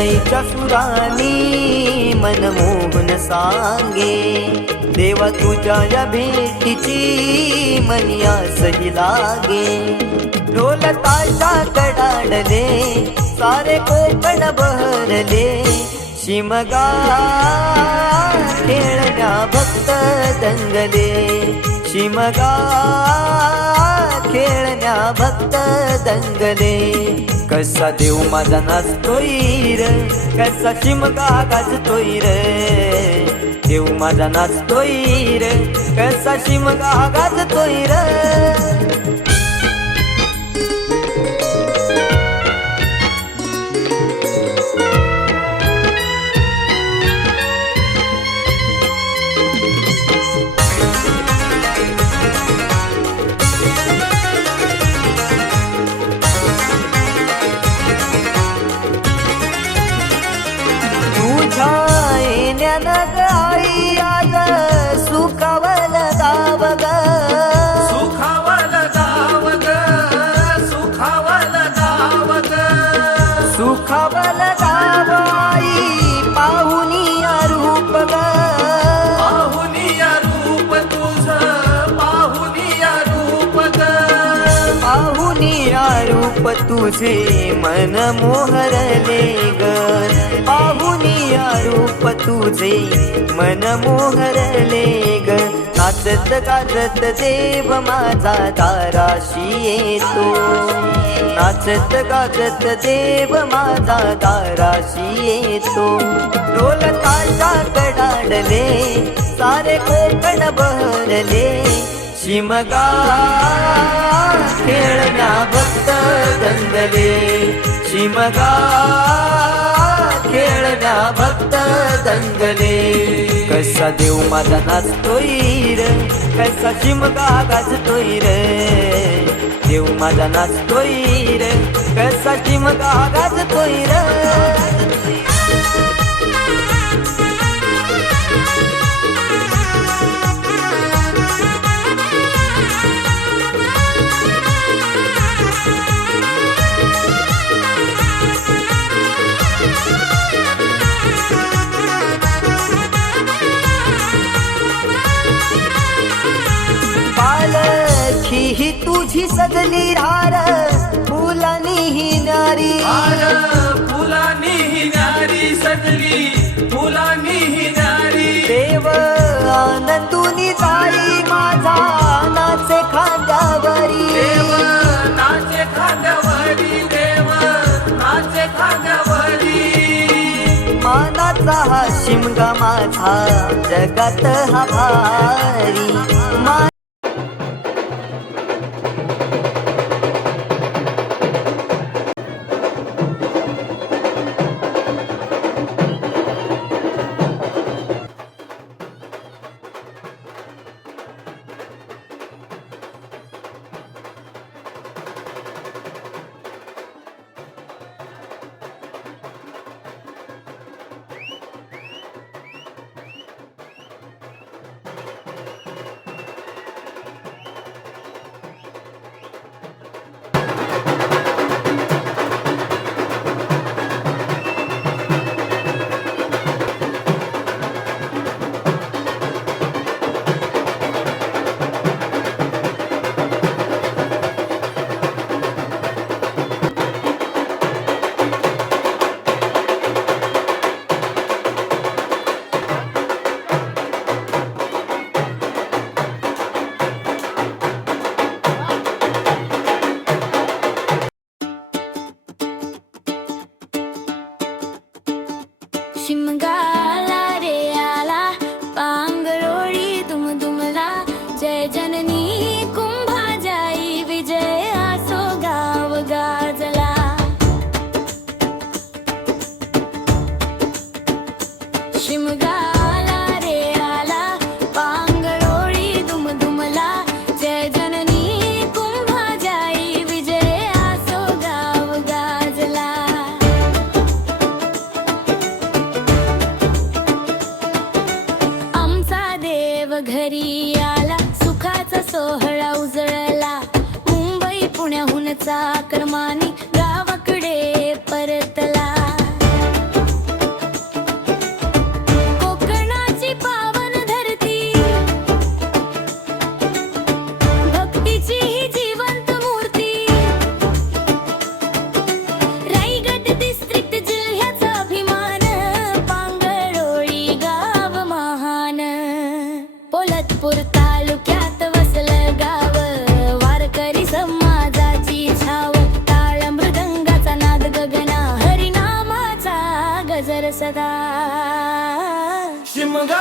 सनईच्या सुरानी मनमोहन सांगे, देवा तुझ्या या भेटीची मनी आसही लागे. ढोल ताशा कडाडले सारे कोकण बहरले, शिमगा खेळण्या भक्त दंगले, शिमगा खेळण्या भक्त दंगले. कसा देव माझा नाचतोय र, कसा शिमगा गाजतोय र, देव माझा नाचतोय र, कसा शिमगा गाजतोय र. आई आज सुखावल गाव ग, सुखावल गाव ग, सुखावल गाव ग, सुखावल गाव आई पाहुनिया रूप ग, पाहुनिया रूप तुझ, पाहुनिया रूप ग, पाहुनिया रूप तुझे मन मोहरले ग, पाहुनिया रूप तुझे मन मोहरले ग. नाचत गाजत देव माझा दाराशी येतो, नाचत गाजत देव माझा दाराशी येतो. ढोल ताशा कडाडले सारे कोकण बहरले, शिमगा खेळण्या भक्त दंगले, शिमगा खेळण्या भक्त दंगले. कसा देव माझा नाचतोय र, कसा शिमगा गाजतोय र, देव माझा नाचतोय र, कसा शिमगा गाजतोय र. पालखी ही तुझी सजली रार, फुलानी ही नारी, फुलानी ही नारी सजली, फुलानी ही नारी. देव आनंदुनी जाई माझा नाचे खांद्यावरी, देव नाचे खांद्यावरी, देव नाचे खांद्यावरी. मानाचा हा शिमगा माझा जगात हा भारी. शिमगा आला रे आला, पांगरोळी दुमदुमला, जय जननी कुंभा जाई, विजय असो गाव गाजला. शिमगा आला रे आला, पांगरोळी दुमदुमला, जय जननी कुंभा जाई, विजय असो गाव गाजला. घरी आला, सुखाचा सोहळा उजळला, मुंबई पुण्याहून चाकरमानी गावाकडे परतला. हजर सदा शिमगा